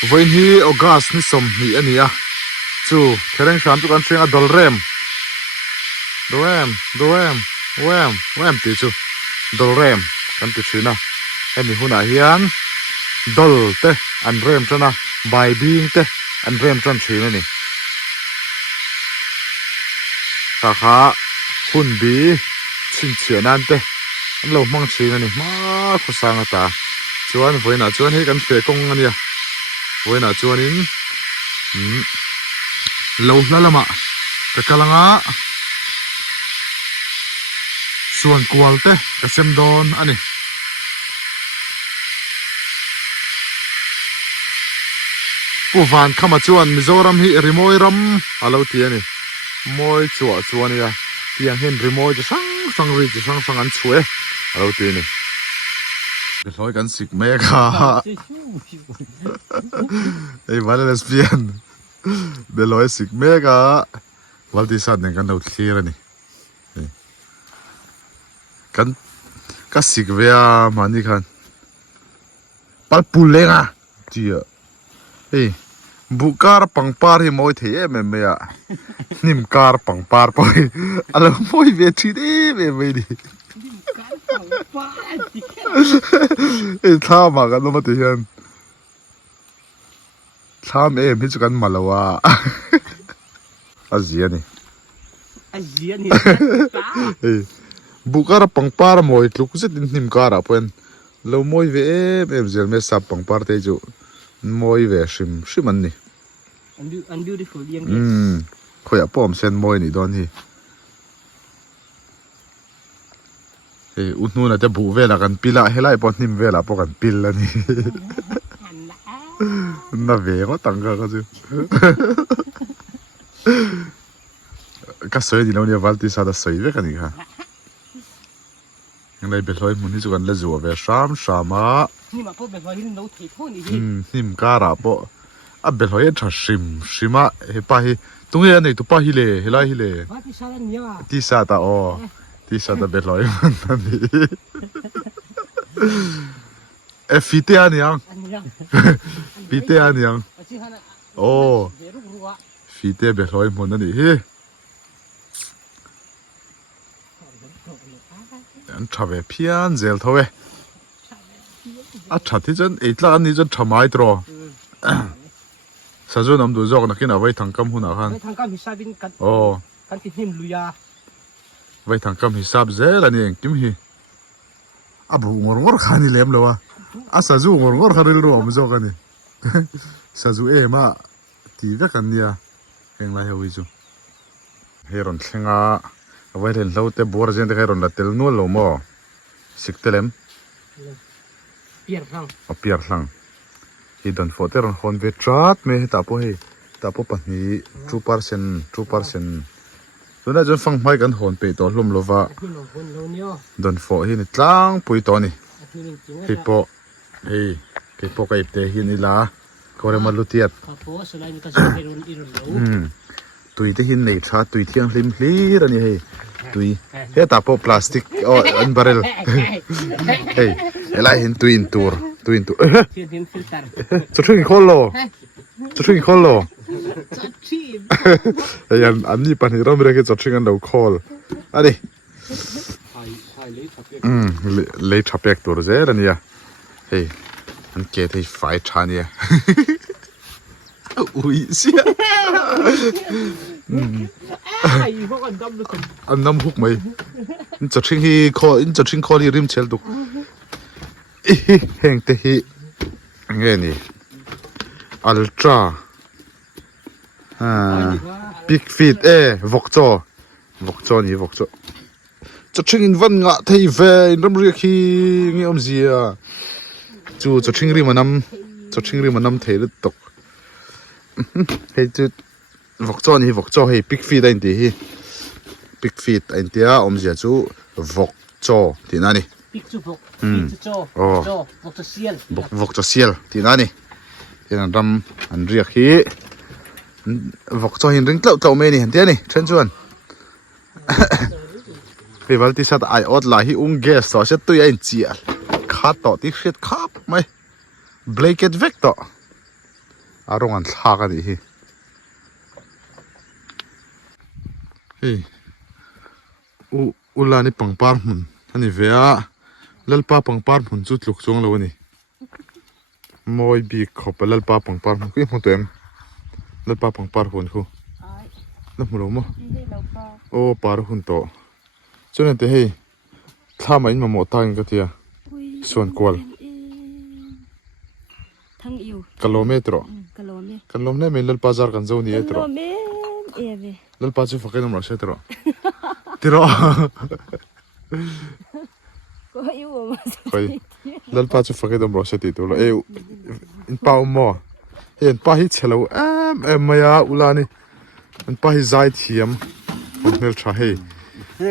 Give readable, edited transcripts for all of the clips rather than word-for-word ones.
วันนี้ออกัสนี่สมนี่อันนี้อ่ะจู่แค่เรื่องฉันตุกันเสียงดอลเรมตีจู่ดอลเรมกันติดชื่อนะอันนี้หุ่นอาเฮียนดอลเตอันเรมจันนะใบบิงเตอันเรมจันชื่อนี่สาขาหุ่นบีชินเฉียนันเตอันเรามั่งชื่อนี่มาคุสังตาจวนไว้นะจวนให้กันเฟกงอันนี้ไว้นะจวนนี้เราละมาแต่กำลังส่วนกวลเตะกระเซมโดนอันนี้ผู้ฟังเข้ามาจวนมิโซรัมฮิริโมยรัมอะไรที่นี่มวยจวนนี่ที่ยังเห็นริโมยจะสังรีจะสังอันช่วยอะไรที่นี่เดี๋ยวร้อยกันสิกเมกะไอ้วันเลสเบียนเดี๋ยวร้อยสิกเมกะวันที่สัตว์เนี่ยกันเอาเคลียร์นี่กันก็สิกเวียมันนี่กันปัลปูเลงอ่ะจีอ่ะเฮ้ยบุการปังปาร์ที่มวยเทียมเมียนิมการปังปาร์ไปอะไรมวยเวทีดีไม่ดีเอ้ท่ามากันต้องมาตีกันท่าพิจกันมาแล้วว่าอาเซียนี่เฮ้ยบุการปังปาร์มวยลูกเสด็จนิมการอ่ะเพื่อนแล้วมวยเวเจลเมสับปังปาร์เตจูมวยเวชิมันนี่beautiful เลี้ยงขอยป้อมเซนมวยนี่ตอนนี้อุดนู่นอาจจะบูเวลากันปิละให้ไล่ปอนนิมเวลาปกันปิลแล้วนี่น่าเวก็ตั้งกันจูก็สวยดีแล้วเนี่ยวัลติสาดสวยเวกันนี่ค่ะยังไงเบลอยมันนี่จุกันเลจัวเวชามมานี่มาพบเบลอยนี่เราถีบพวกนี้นิมการะปออ่ะเบลอยจะชิมะเฮปะเฮตรงนี้อันนี้ตุปะฮิเลเฮไลฮิเลที่ซาตาอ๋อที่สัตว์เบ็ดลอยมันนั่นนี่ฟิเตอันยังฟิเตอันยังโอ้ฟิเตเบ็ดลอยมันนั่นนี่เฮ้อันชาเวพี่อันเจลทว่าอันชาที่จนไอ้ตลาดนี้จนชาไม่ตรอสัจจนน้ำดูจอกนักกินเอาไว้ทางกำหุ่นอาหารโอ้กันที่หิมลุยาไว้ทางกำฮิซับเจแล้วนี่กิมฮีอับงงขานี่เล็มเลยวะอาซาจูงงขาเรื่องรวมจอกันนี่ซาจูมาทีเวกันเนี่ยเฮงไล่เอาไว้จูเฮรอนเชงไว้เห็นเราเตะบัวเจนเฮรอนละเตลนัวลมอ่ะสิกเตลมเปียร์สังฮีดันโฟเตอร์คนเวทรัดเมย์ตาโพปันนี้2%ตัวนั้นจนฟังไม่กันหอนไปตัวลมลวะโดนฝนหินตั้งปุยตัวนี่ฮิปโปกับอิบเตหินละก็เรียกมาลุติยัดตุยเตหินในชาตุยเที่ยงลิมลีรันนี่ตุยเฮ้ตาโปพลาสติกอันบาร์เรลเอะไรหินตุยอินตัวจะช่วยคนโลอันนี้ปัญหาเราไม่ได้แค่จัดชิงกันเราคอลอันนี้เลยทับแยกตัวเจแล้วเนี่ยเฮ้ยอันเกตให้ไฟชาเนี่ยอุ้ยเสียอันน้ำหุกไหมจัดชิงที่คอจัดชิงคอที่ริมเชลตุกเฮงเตฮีไงนี่อัลตร้าBig feet vok cho ni vok cho cho ching in van nga thei ve in ram ri khi nge om zia chu cho ching ri manam thei le tok hei chu vok cho hei big feet ain ti hi big feet ain tia om zia chu vok cho ti na ni big chu vok cho vok cho sial ti na ni tin ram an ri khi vok cho hin ring tlau me ni hantia ni chen chuan rival ti sat ai ot la hi gas so se tu ai chi kha to ti hret khap mai blanket vek to arong an thak ani hi hey ulani pangpar mun ani vea lalpa pangpar mun chu tluk chung lo ni moi bi khop lalpa pangpar mun ki hmu tem lalpa pangpar hun khu na hmu lo mo o par hun to chuan te hei thlama in ma mo ta in ka tia suan kwal thang yêu kilometro kalom ne me lalpa jar kan zo ni etro eve lalpa chu fakai nam ra se tro tiro có yêu mà Khoi lalpa chu fakai dam ra se ti to lo e in pau mo hen pa hi chelo maya ulani an pa hi zai thiam mel tha hei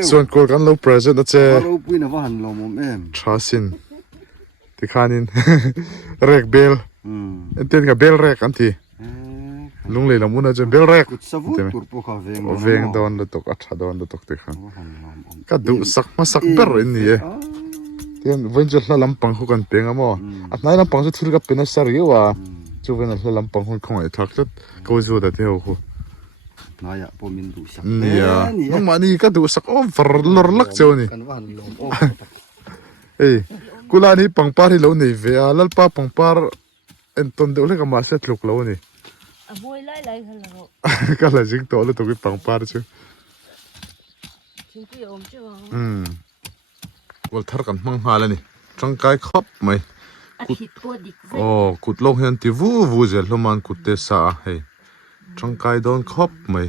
suan kol kan lo present che lo pui na van lo mom em trasin ti khanin rek bel ten ka bel rek an ti lung le lamuna chen bel rek kut savu tur po kha veng veng don lo tok atha don lo tok te khan ka du sak ma sak ber in ni e ten venjol la lampang hu kan penga mo at nai lampang chu thil ka pena sar ye wa chu ven la lampang hu khong ai thak tat ko zu da te ho na ya po min du sak nia no mani ka du sak over lor lak cheu ni kan van lo o ei kulani pangpar hi lo nei ve a lalpa pangpar en ton de le ka mar se thluk lo ni à vui lại hơn là ka la jing to lo to ki pangpar chu chúng tôi ôm chứ wal thar kan mang hala ni tangkai khop mai à thịt cua đi oh kut lo hen ti vu vu zel loman kut te sa hei tangkai don khop mai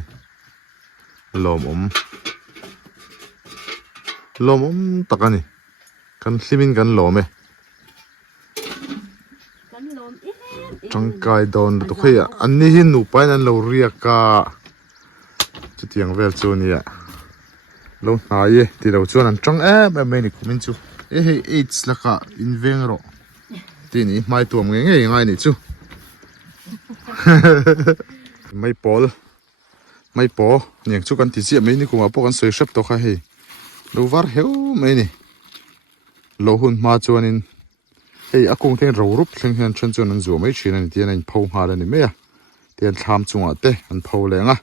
lom takani kan hlimin kan lome cắn lôm ít tangkai don to khoya anni hin nu pain an lo riaka chutiang vel chu nia lo na ye ti lo chuan an tang mai ni kumin chu e hei AIDS laka inveng ro ti ni mai tuam nge ngai ni chu mai po niang chu kan ti chi mai ni kuma po kan soi shap to kha hei lo var heu mai ni lo hun ma chuan in hei akung theng ro rup thleng hian chen chuan an zo mai thin ani tian in pho ha la ni me a tian thlam chunga te an pho lenga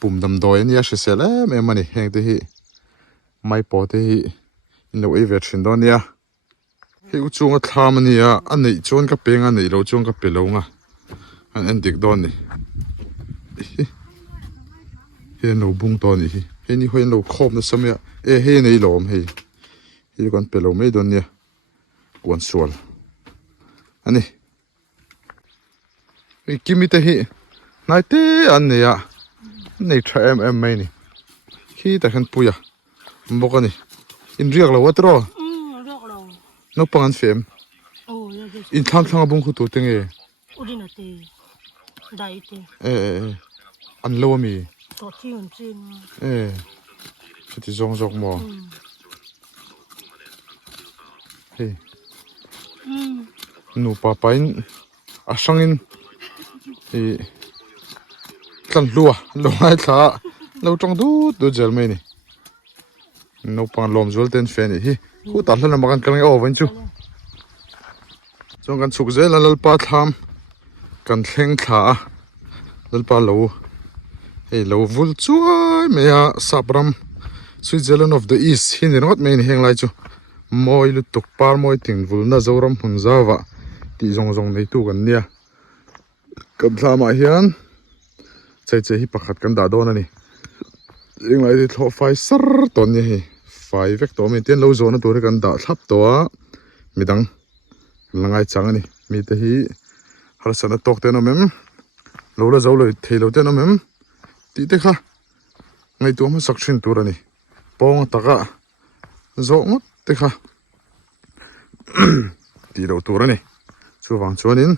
pum dam doi ani a hrisel me mani heng te hi mai po te hi in lo e ve thin don nia hei u chunga thlam ani a anei chuan ka penga nei lo chuan ka pe lo nga an endik don ni hei no bung to ni hi hei ni hoin lo khom na samya e hei nei lom hei hi kan pe lo mai don nia kwan sual ani hei kimi te hi nai te an nia nei tha em mai ni khi ta khan puya mbokani in riak lo watro róc rồi no pangan fem ồ giờ in thlang bung khu tu tenge udi nó tê đại tê an lo mi có thiên trên ti zong mo hey nu pa pain a sangin e tlan lua lo ai tha lo tong du jel mai ni no pan lom zol ten fe ni hi ku ta hlan ma kan kang o wen chu chong kan chuk zel lal pa tham kan thleng tha lal pa lo hey lo vul chuai me a sabram Switzerland of the East hin rot me ni heng lai chu moi lu tuk par moi ting vul na zoram hun zawa ti zong nei tu kan nia kan thlama hian che hi pakhat kan da don ani eng lai tho fai sar ton ni hi fai vek to me ten lo zona tur kan da thlap to a midang langai chang ani mi te hi har sana tok te no mem lo la zo lo thelo te no mem ti te kha ngai tu ma sak thin tur ani pong taka zo ngot te kha ti lo tur ani chu wang chuanin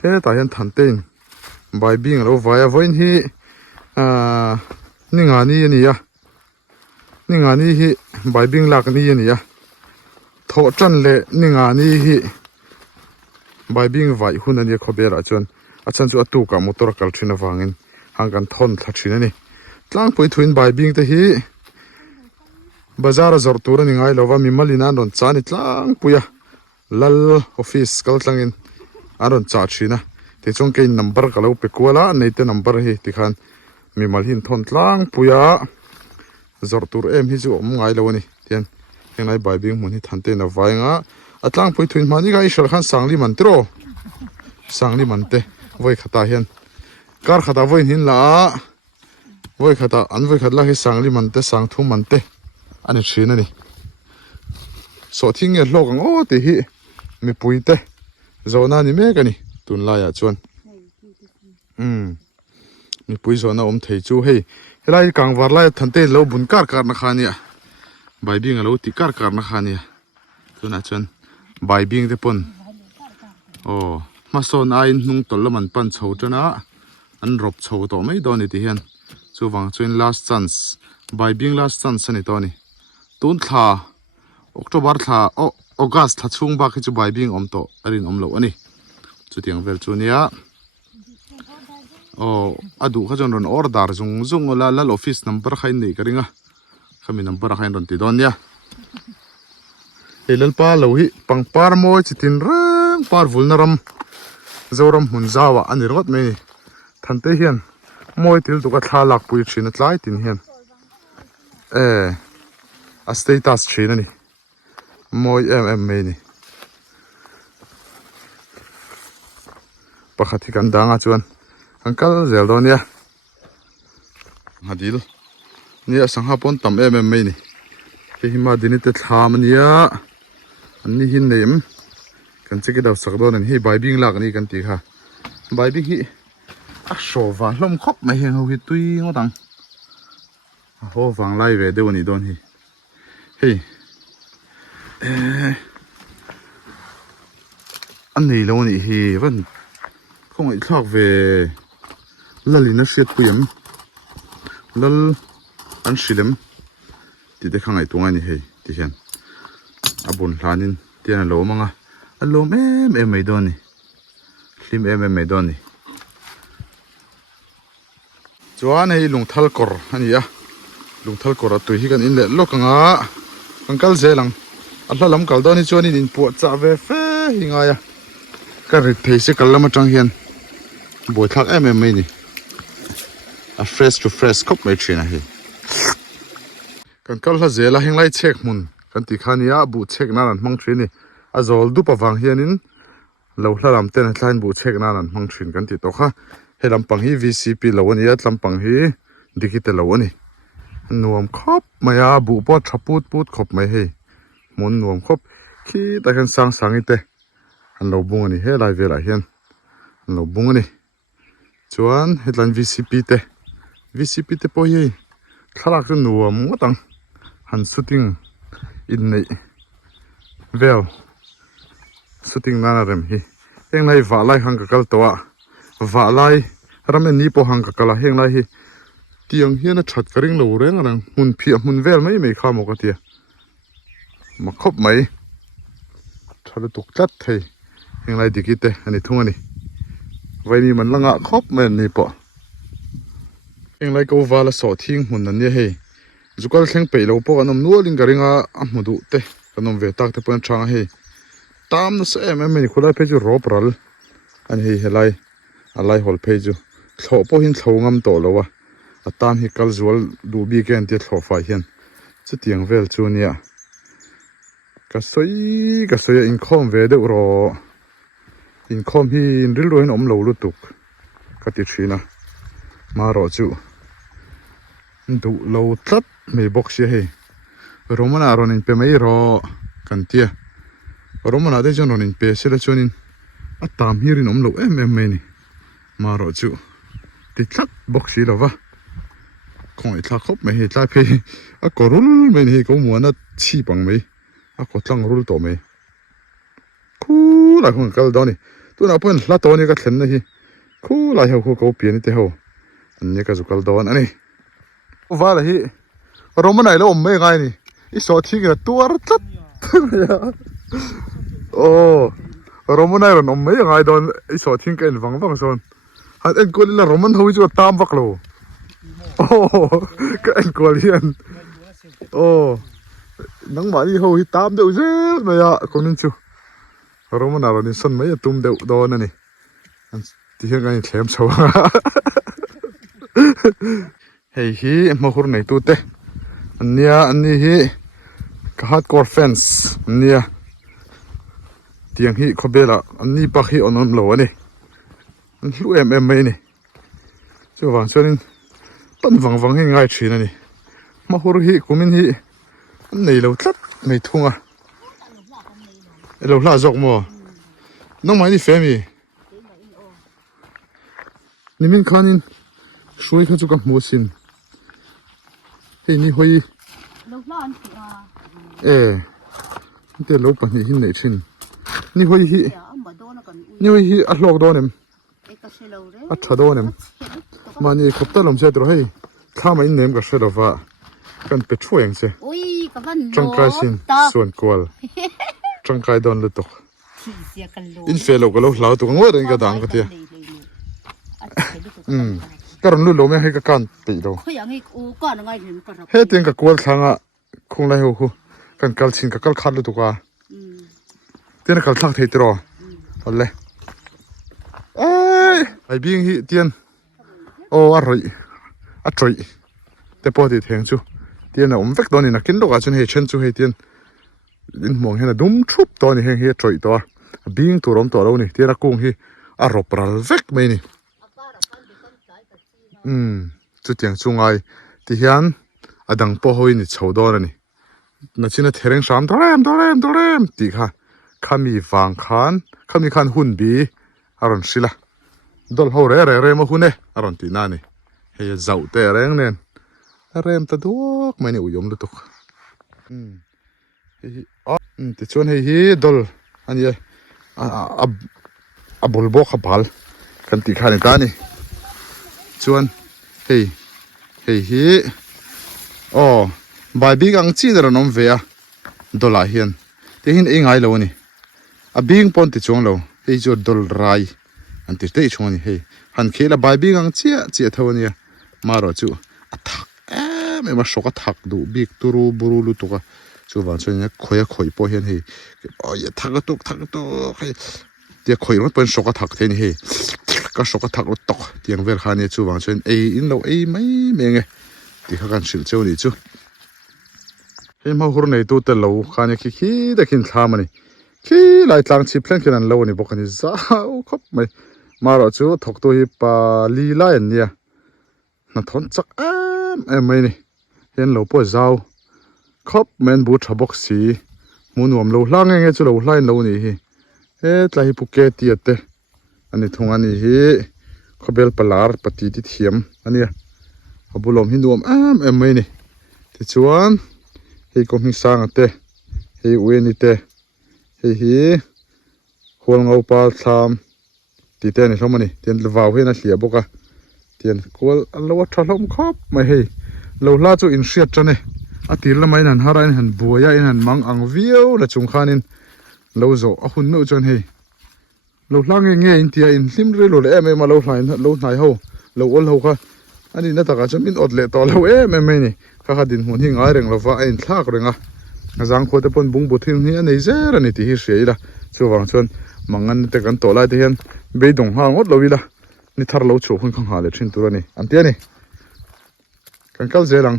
he ta hian than tein bai bing lo vai a voin hi ninga ni hi bai bing lak ni ani a tho tran le ninga ni hi bai bing vai hun ani khobera chuan a chan chu atu ka motor kal thina wangin hang kan thon thla thina ni tlang pui thuin bai bing te hi bazar zor tur ani ngai lova mi malina non chani tlang puya lal office kal tlangin aron cha thina ti chong ke number ka lo pe kwala nei te number hi ti khan mi mal hin thon tlang puya zor tur em hi chu om ngai lo ni tian hengai bai bing mun hi thante na vai nga atlang pui thuin mani ga ishar khan sangli mantro sangli mante voi khata hian kar khata voi hin la voi khata an voi khatla hi sangli mante sang thu mante ani thina ni so thing nge hlok ang o ti hi mi pui te zona ni me ka ni tun la ya chuan mi pui zona om thei chu hei helai kang war lai thante lo bun kar na khania bai bing lo ti kar na khania tuna chuan bai bing te pon ma son ai nung tol man pan chho tana an rop chho to mai do ni ti hian chu wang chuan last chance bai bing last chance ani to ni tun thla october thla august thla chung ba khi chu bai bing om to arin om lo ani chu tiang vel chu nia adu kha jon ron order zung la office number khain nei karinga khami number khain ron ti don nia elal pa lo hi pangpar mo chitin rang par vulnaram zoram hunzawa ani rot me thante hian moi til tu ka thla lak pui thina tlai tin hian a status thina ni moi me ni pakhati kan danga chuan angkal zeldonia hadil nia sangha pon tam me ni hima dinite thlam nia anni hin nem kan cheki daw sakdon an hi bai bing lak ni kan ti kha bai bing hi a shova hlom khop mai heng ho hi tui ngodang ho wang lai ve de ni don hi hei an nei lo ni hi van không ai thọc về lali nó xịt bùm lal ăn xịlem thì để không ai tung anh hay thì hiện abun lanin tiền lỗ manga alom em mấy đòn này lim em mấy đòn này cho anh ấy lùng thal cor anh ya lùng thal cor tụi hi kan in lệ lok anga ang kal zelang anh làm kal đòn này cho anh in puat cha về phê hi ngay ya cái rít thấy sẽ kal lama trăng hiền bồi thác em mấy nè a fresh to fresh cop mấy chuyện này kan kal ha zela heng lai check mun kan ti khania bu check na lan mang thin ni a zol du pawang hianin lo hlalam ten thlain bu check na lan mang thin kan ti to kha helam pang hi vcp lo ani at lam pang hi digital lo ani nuam khop maya bu po thaput put khop mai he mon nuam khop khi ta kan sang ite an lo bung ani he lai vela hian an lo bung ani chuan headline VCP te po hi thalak chu nuam ngotang han shooting in nei vel shooting nana rem hi heng lai wa lai hang ka kal towa wa lai ramen ni po hang ka kala heng lai hi tiang hian a that karing lo reng rang mun phi mun vel mai kha mo ka tia ma khop mai thale tuk tlat thei heng lai dikite ani thung ani vai ni man langa khop men ni po eng lai ko wala so thing mun nan ni he zukal thleng pe lo po anom nualing garinga a mudu te kanom ve tak te pon thang he tam no se em ni khulai pe ju ropral an he helai alai hol pe ju thlo po hin thlongam to lowa atam hi kal zual du bi ken ti thlo fa hian chu tiang vel chu nia ka soi in khom ve de ro in khom hi in ril roin om lo lutuk ka ti thina ma ro chu du lo tlat me box he romana ron in pe mai ro kan tia romana de jon ron in pe sela chonin atam hirin om lo em me ni ma ro chu ti tlat box hi lova khong i thla khop me hi tla pe a korul me ni ko muana chi pang me a ko tlang rul to me khu la khong kal doni tu na pon hla to ni ka thlen na hi khu la heu ko pi ni te ho an ni ka zukal don ani wala hi romana ilo me ngai ni I so thi ga tuar tat romana ron me ngai don I so thing ken wang son hat en ko la roman ho ju tam wak lo ka en ko lian nang ma ni ho hi tam de je ma ya ko nin chu romana ron son me tum de don ani ที่เฮียกันแถมชาวเฮ้ยฮีมาหุ่นไหนตัวเตะอันนี้ฮีกฮัดกอร์เฟนส์อันเนี้ยเตียงฮีขบเบล่ะอันนี้ปักฮีออนนโลนี่อันลูไม่นี่ช่วยฟังช่วยนี่ต้นฟังให้ง่ายชีนะนี่มาหุ่นฮีกุมินฮีอันไหนเราทัดไม่ทุ่งอ่ะเราหล่าจอกมัวน้องไม้นี่เฟมีนี่มินขานินช่วยเขาจุกหมูสินเฮ้ยนี่หอย ลูกหลานสิอ่ะ เดี๋ยวเราไปนี่หินไหนชินนี่หอยฮี เดี๋ยวมาโดนกัน นี่หอยฮีอัดลอกโดนเอ็ม เอกเชลล์เด้ อัดชาโดนเอ็มมานี่ขบตาลมเสียตัวเฮ้ยข้ามาอินเนมกับเชลล์ฟ้ากันไปช่วยยังเสีย อุ้ยกับมัน จังกายสินส่วนกวลจังกายโดนเลยตก เสียกันโล อินเฟลก็เราเหล่าตัวงัวเรื่องกระดังก็เตี้ยก็รู้รู้ไม่ให้กับการปีเรา เขาอย่างนี้กูก่อนไงถึงกระ เฮ้ยเตียงกับกวลทางอ่ะคงไรหูกันกัลชินกับกัลคัดเลยตัวกว่าเตียงกัลทักเทตรอเอาเลยไอ้บิงฮีเตียนโอ้อร่อยแต่พอที่เทียงจูเตียนน่ะผมเฟกตอนนี้นะกินลูกอาจจะให้เช่นจูให้เตียนอินมองเห็นนะดุมชุบตอนนี้ให้อร่อยตัวบิงตัวรอมตัวเรานี่เตียนกุ้งฮีอร่อยปราลเฟกไหมนี่จุดเตียงจุงไอที่เห็นอดังพอหอยนี่ชาวดอนนี่น่าจะน่าเทเรงสามตัวเล่มตีค่ะข้ามีฟังขันข้ามีขันหุ่นบีอารอนสิละดอลหัวเร่มาหุ่นเน่อารอนตีน่านี่เฮียเจ้าเตะเร่งเน่เริ่มตะดวกไม่เนี่ยอุยมลุตุกติดชวนเฮียดอลอันนี้บุลบอกขับพัลกันตีขันกันนี่ชวนเฮียอ๋อบายบิ๊กอังจีนเราน้องเวียดอลลาร์เฮียนที่หินเองไงเรานี่บิ๊กปอนติดชวนเราเฮียจูดอลไรอันติดได้ชวนนี่เฮียหันเคละบายบิ๊กอังเจียเท่านี้มารอจูทักไม่มาชกทักดูบิ๊กตูรูบูรูลุตุกะจูวันชวนนี้คอยพอเห็นเฮียโอ้ยทักตุกเฮียเดี๋ยวคอยมันเป็นชกทักเท่นี่เฮียก็ชกทักลุตกเตียงเวลขานี่จูวันชวนอินเราไม่เมงที่เขากันชิลเจ้านี่จูเฮ้ยมาหุ่นในตู้เตลขานี่ขี้แต่กินข้ามันนี่ขี้หลายต่างชิพเล่นกันแล้วนี่บอกกันนี่จ้าครับไม่มารอจูถกตัวฮีปาลีไลน์เนี่ยน่าทนจักไม่นี่เห็นเราปวดเจ้าครับแมนบูชาบ็อกซี่มุนวมเราล่างไงจูเราไล่เรานี่เฮ้ยไล่ปุกเกตีเตอันนี้ทงอันนี้เฮ้ขบเบลปลาร์ปฏิทิเทียมอันนี้ขบุลมหินวมไม่นี่ที่ชวนเฮ้ยก็มีสร้างเตเฮ้ยเวนิเตเฮ้ยหัวเงาปลาทามตีเตนี่ชอบมันนี่เตียนลวาวเฮ้ยน่าเสียบกะเตียนกูเราว่าทะเลาะครับไม่เฮ้ยเราล่าจูอินเชียจันเนี่ยอาทิตย์ละไม่นานหาอะไรหันบัวยหันมังอังวิวและจุงขานินเราโจ้หุ่นไม่จนเฮ้ยเราล่างเงี้ยอินเดียอินซิมเรโลเล่มาเราไหนเราโอลเราค่ะอันนี้น่าตากาจะมินอดเละต่อเราไม่นี่ข้าดินหัวที่ง่ายเร่งเราว่าอินทากเร่งอ่ะจังโคตรปนบุ้งบุตรที่นี่เจอนี่ที่เสียละช่วงชวนมังงันแต่กันตัวไรที่เห็นเบยดงหางอดเราวิละนี่ทาร์เราโชว์คนข้างหาเลยชินตัวนี่อันเตี้ยนี่กันเก้าเจรัง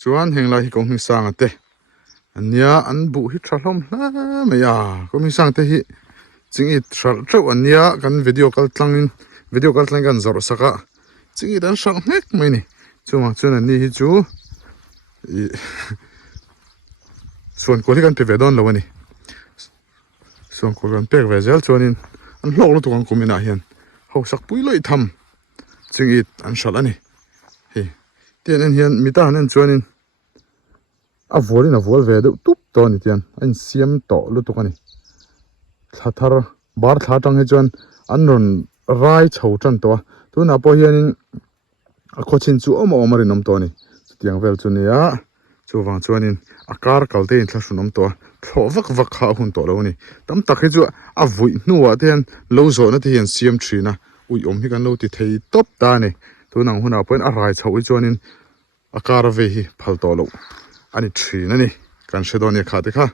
ชวนเฮงลายที่กงหิสังเตอันเนี้ยอันบุฮิตรัลมละไม่ยากงหิสังเตฮิจริงอีทรัลเจ้าอันเนี้ยกันวิดีโอกัลตังกันจอร์สักจริงอีดันสังเน็กไม่นี่ช่วงอันนี้ฮิจูส่วนคนที่กันไปเวดอนแล้วนี่ส่วนคนกันไปเวเซลชวนนี่อันโลกเราตัวกันกุมินาเฮียนเขาสักปุยเลยทำจริงอีอันชัลนี่เฮ้ยเตียนเฮียนมิตานั่นชวนนี่วัวเวดตุ๊บตัวนี่เตียนอันเสียมต่อลุตัวกันนี่ถ้าทาร์บาร์ท้าจังให้ชวนอันนนไรเฉาจันตัวตัวน่าพอเฮียนขอชินจูอมารินมตัวนี่เตียงเวลชวนนี่จูฟังชวนนี่อากาศเก่าเตียนทศนมตัวพอวักข้าหุ่นตัวเรานี่ตั้มตักให้จูวุ่ยนัวเตียนโลโซนั่นที่เห็นเสียมชีนะอุยให้กันเราติดให้ตบตานี่ตัวนังหุ่นเอาเป็นอะไรเฉาอีจวนนี่อากาศเวฮีพัลตัวเราอันนี้ชีนั่นนี่การเชดอนเนี่ยขาดค่ะ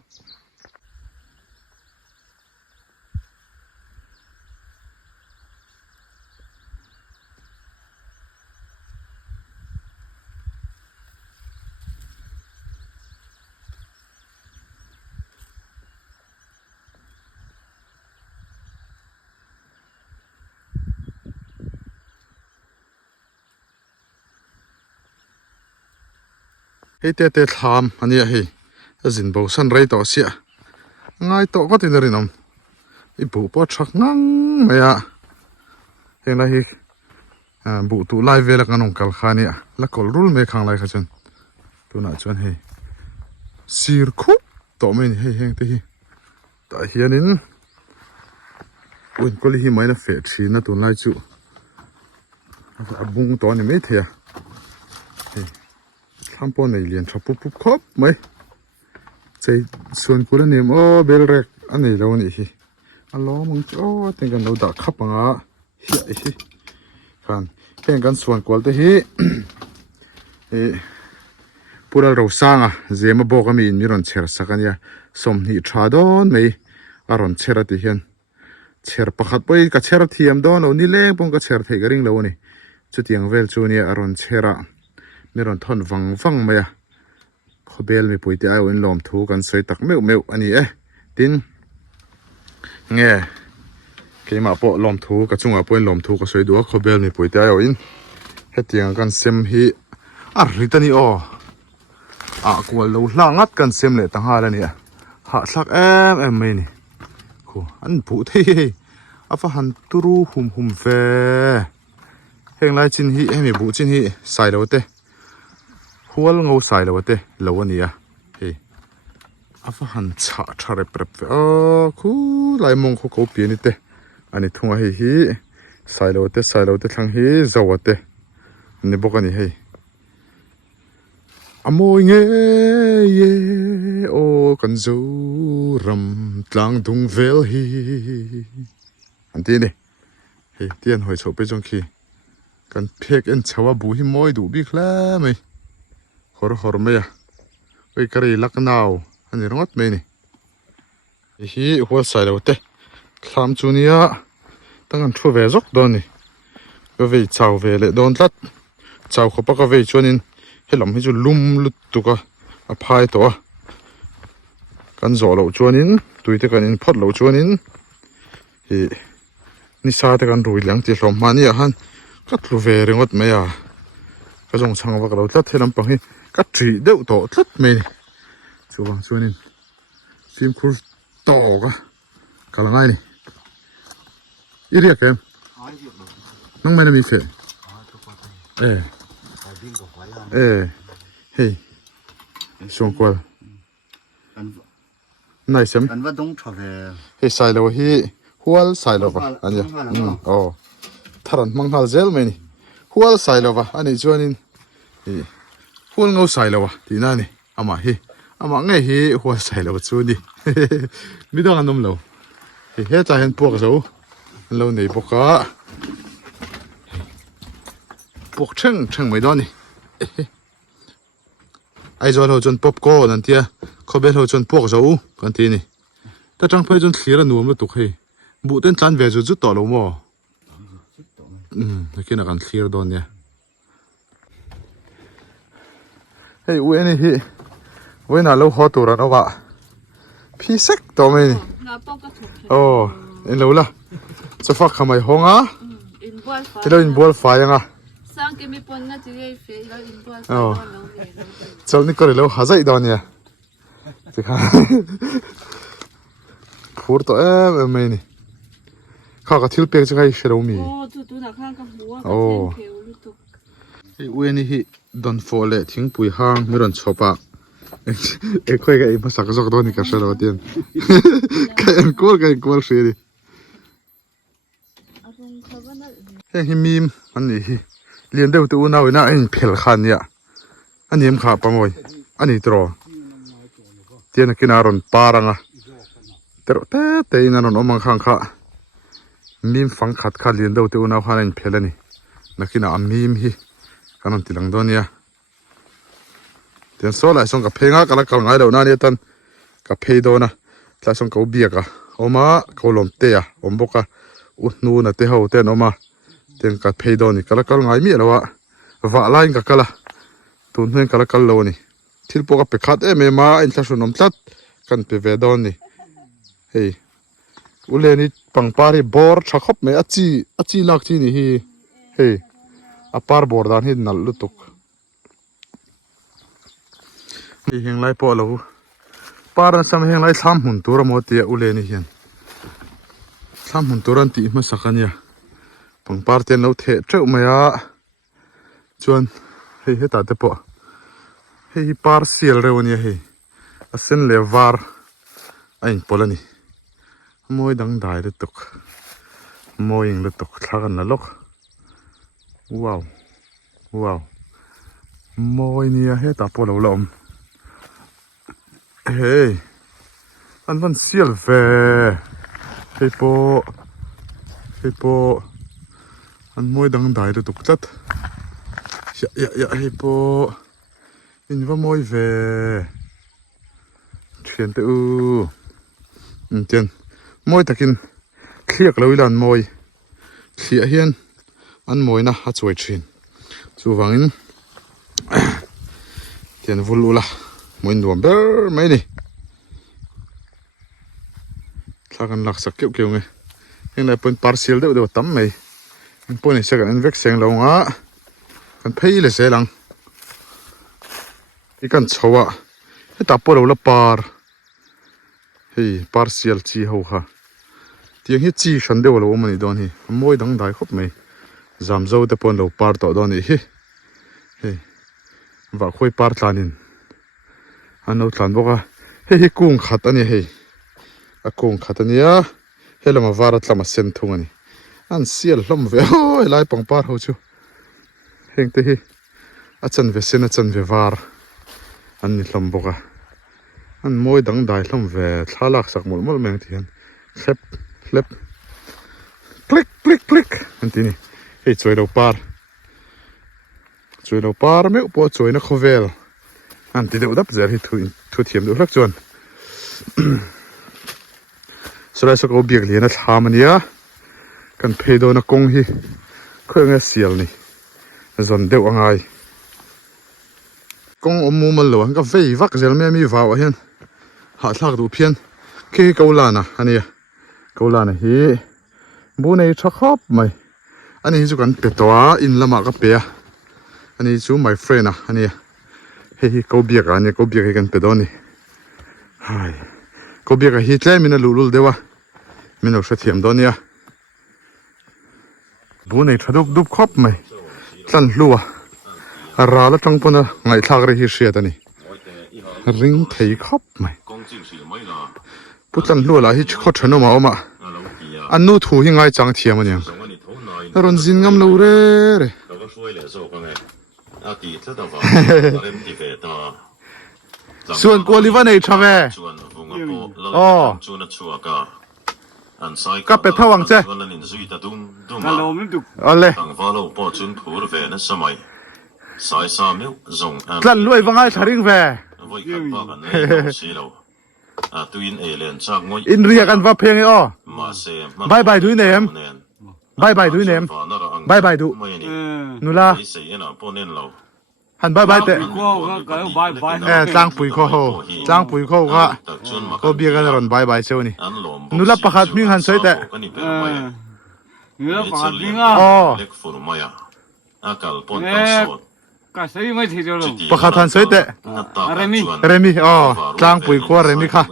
Hei te tham ania hei azin bo san rei to sia ngai to ko tin rin om I bu po thak ngang maya heng la hi bu tu lai vela kanong kal khania la kol rul me khang lai khachan tu na chuan hei sir khu to men hei heng te hi ta hianin un ko li hi mai na fe thi na tu lai chu abung to ni me thea tham po nei lian tha pup khop mai chei suan kula nim o bel rek anei lo ni hi alo mong cho ten kan lo da khapanga hi hi kan ken kan suan kwal te hi e pura ro sanga zema bokami in miron cher sakania som ni tha don mei aron chera ti hian cher pakhat poi ka cher thiam don o ni leng pong ka cher thei garing lo ni chutiang vel chu ni aron chera miron thon wang maya khobel mi puite ai in lom thu kan soi tak meu ani tin nge keima po lom thu ka chunga point lom thu ka soi du khobel mi puite ai in hetiang kan sem hi ritani o kwal lo hlangat kan sem le tang hala ni ha thlak em mai ni ko an pu thei afa han turu hum ve heng lai chin hi emi bu chin hi sai lo te hual ngau sai lo te lo ania he afa han cha thare prep khu lai mong kho ko pi ni te ani thunga hi sai lo te thlang hi zawate ni bokani he amoi nge ye o kan zo ram tlang dung vel hi anti ni he tian hoi chho pe jong khi kan phek en chawa bu hi moi du bi khla mai hor me ya oi kari laknaw ani rongot me ni hi hol sai lo te thlam chunia tangan thu ve jok don ni ve ve chaw ve le don tlat chaw khopa ka ve chuanin helam hi chu lum lut tuka a phai to kan zo lo chuanin tuite kan in phot lo chuanin hi ni sa te kan rui lang ti hlom mani a han ka tlu ve rengot me ya ka jong chang wa ka lo tlat helam pang hi ka tri deuh to tlat me ni chuwang chuanin sim khur to ka kalangai ni iria kem nang me na mi fe hei song kwal nai sem an va dong thave hei sai lo hi hual sai lo ba ania tharan manghal zel me ni hual sai lo ba ani chuanin hual ngau sai lo ba ti na ni ama ngai hi hual sai lo chu ni mi dang anom lo he ta hen pok zo lo nei poka pok cheng mai don ni ai zo lo chon pop ko nan tia khobel ho chon pok zo kan ti ni ta chang phai chon thlir anuam lo tuk he bu ten tlan ve zu to lo mo kina kan thlir don ya hei u eni hi wena lo ho tur an owa phi sek to me ni en lo la so fa khamai honga in bol fa yanga sang ke mi pon na ti fe lo in bol chal ni kore lo hazai don ya tikha phur to me ni kha ka thil pek chakai shero mi tu na khang ka huwa ka ke lu tu ei weni hi don fole thing pui hang miron chopa e khoi ga ma sak jok doni ka shelo tian ka en kol sheri abong khabana he mim ani hi lian deu tu na wina in phel khan ya anim kha pamoi ani tro tian kinaron paranga tero te ina non omang khang kha mim fang khat kha lian deu tu na khan in phelani nakina amim hi kanon tilang donia tian so lai song ka phenga kala kal ngai lo na ni tan ka phei do na tla song ka ubia ka oma kolom te ya omboka utnu na te ho ten oma ten ka phei do ni kala kal ngai mi lawa wa line ka kala tun hen kala kal lo ni thil po ka pe khat ma in thla sunom tlat kan pe ve don ni hei uleni pangpari bor thakop me achi lak chi ni hi hei apar bor dan hi nal lutuk hi heng lai po lo paran sam heng lai tham hun tur mo tia ule ni hian tham hun turan ti ma sakania pang par ten lo the treu maya chuan hei heta te po hei par sial rewani hei asen le var ain polani moi dang dai le tuk moi ing le tuk thagan la lok wow wow moi nia heta po lo lom hey an van sial ve hei po an moi dang dai le tuk chat ya hei po in va moi ve thian te u tian moi takin thliak lo ilan moi thlia hian an moi na a chuai thin chu wangin tian vulula moi nuam ber mai ni thlakan lak sak keu keu nge heng lai point parcel de tam mai in point second in vek seng lo nga kan phei le selang ikan chowa heta poro la par hei parcel chi ho ha tiang hi chi san de lo mani don hi moi dang dai khop mai zam zo te pon lo par to don hi hei wa khoi par tlanin an no tlan boka hei kung khat ani hei a kung khat ania helama varat lama sen thung ani an sial hlom ve hoi lai pang par ho chu heng te hi a chan ve sen a chan ve var an ni hlom boka an moi dang dai hlom ve thalak sak mol mol meng thian klep click click an tini hei choi lo par me po choi na khovel an ti de udap zer hi thu thiam du hlak chuan sura so ko biak lian a thamania kan pheido na kong hi khoenga sial ni zon deuh angai kong omu mal lo ka vei vak zel me mi vaw hian ha thlak du phian ki kaulana ania kaulana hi bu nei tha khop mai ani chu kan petwa in lama ka pe ani chu my friend ania hei ko biak ania ko biak kan pedoni hai ko biak hi tle mina lulul dewa mina sha thiam donia bu nei thaduk dup khop mai tlan luwa ra la tang pona ngai thak re hi hriat ani ring thei khop mai putan luwa la hi kho thano ma oma anu thu hi ngai chang thiam ani ron zin ngam lo re suan ko liwa nei thave oh ka pe thawang che Hello min du ole tlan luai wangai tharing ve in ria kan va pheng o bye bye du nem bye bye du nem bye bye du nula han bye bye te tlang pui kho ho ka ko bia kan ron bye bye cheu ni nula pakhat ming han soi te nula pakhat ming a oh ka sei mai thi jolo pakhat han soi te remi oh tlang pui kho remi kha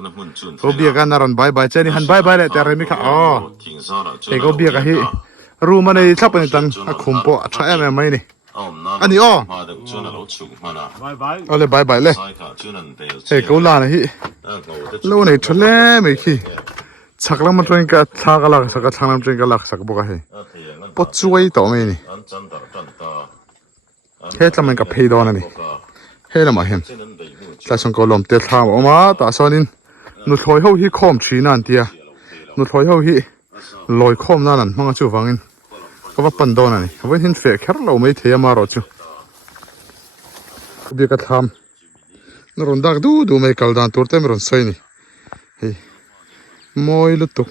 ko bia kan ron bye bye cheni han bye bye le te remi kha oh e ko bia ka hi room nei thlap ni tan a khum po a tha em mai ni ani o bye bye ole bye bye le he ko la na hi lo nei thole me khi chaklam train ka thagala saka thanglam train ka lak sak boka he pot chuai to me ni he tlamen ka phei don ani he lama hen tla song ko lom te tham oma ta sonin nu thloi ho hi khom thina an tia nu thloi ho hi loi khom na nan manga chu wangin ko va pan don ani wen hin fe kher lo mai the ma ro chu bi ka tham no ron dak du mai kal dan tur tem ron soi ni hei moi lu tuk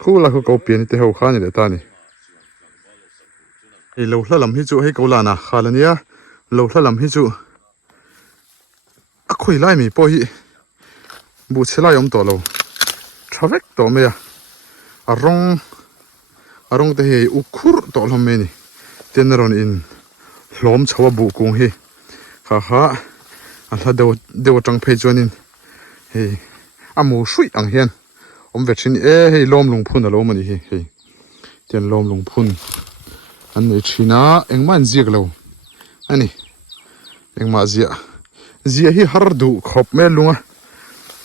khula ko pian te ho khani le ta ni hei lo hlalam hi chu hei ko lana khalania lo hlalam hi chu a khoi lai mi po hi bu chela yom to lo thavek to me arong te hei ukhur to hlom me ni tenron in hlom chawa bu kung hi kha อันละเดวจังเพจวนินเฮ้อามูชุยอังเฮียนเวชินเฮ้ลมลงพุนอะลมมันนี่เฮ้เตียนลมลงพุนอันนี้ชินะเอ็งมันเจียกเราอันนี้เอ็งมาเจียฮีฮาร์ดูขอบแม่ลุงอ่ะ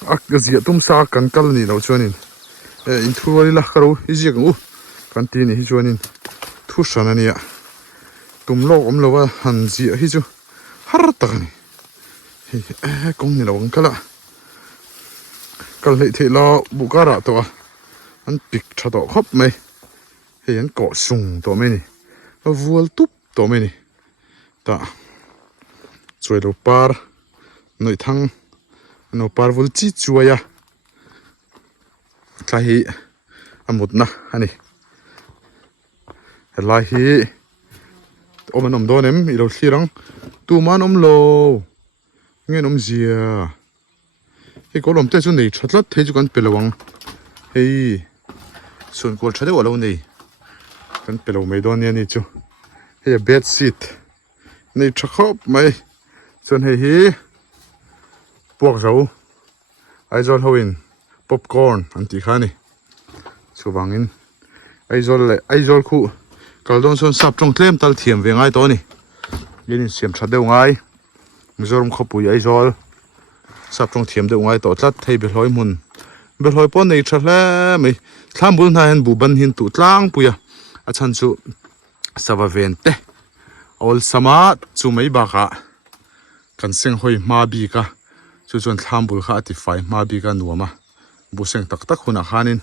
อักเจียตุ้มซากันกัลนี่เราชวนินอินทัวร์ละคารูฮิเจียกกันตีนี่ฮิชวนินทุชันนี่อ่ะตุ้มโลกเราว่าหันเจียฮิจูฮาร์ตักนี่เฮ้กงนี่เราบังกะละกัลเลยที่เราบุกระตัวอันปิกชะดอกขอบไหมเฮ้ยันเกาะสูงตัวไหมนี่วัวตุ๊บตัวไหมนี่ตาช่วยเราปาร์หน่อยทั้งเราปาร์วัวจีช่วยอะใครอามุดนะอันนี้อะไรฮีโอ้มันอมโดนเอ็มอีเราขี้รังตัวมันอมโลเงี้ยอมเสียเฮ้ยก็ลมเตะส่วนนี้ชัดลัดเทจุกันเป็นระวังเฮ้ยส่วนกูชัดได้ว่าเราเนี่ยกันเป็นเราไม่โดนเนี่ยนี่จูเฮ้ยเบดซีทนี่ชักขอบไหมส่วนเฮ้ยพวกเราไอจอลฮาวินป๊อปคอร์นอันที่ข้านี่ชูบังอินไอจอลคู่กระโดดส่วนสับตรงเทมตัลเทียมเวงไอตัวนี้ยันเสียมชัดเดียวไงมิจอมขบุยไอจอลสับตรงเทียมเดียวไงต่อจัดให้เบลอยมุนเบลอยป้อนในชัดแล้วไม่ทำบุญทายบุบันหินตุดล่างปุยอาจารย์จูสบายเวนเตอลสมาจูไม่บักะกันเสียงหอยมาบีกะจูจวนทำบุญข้าติไฟมาบีกะนัวมาบุเสียงตักหุ่นอาหาริน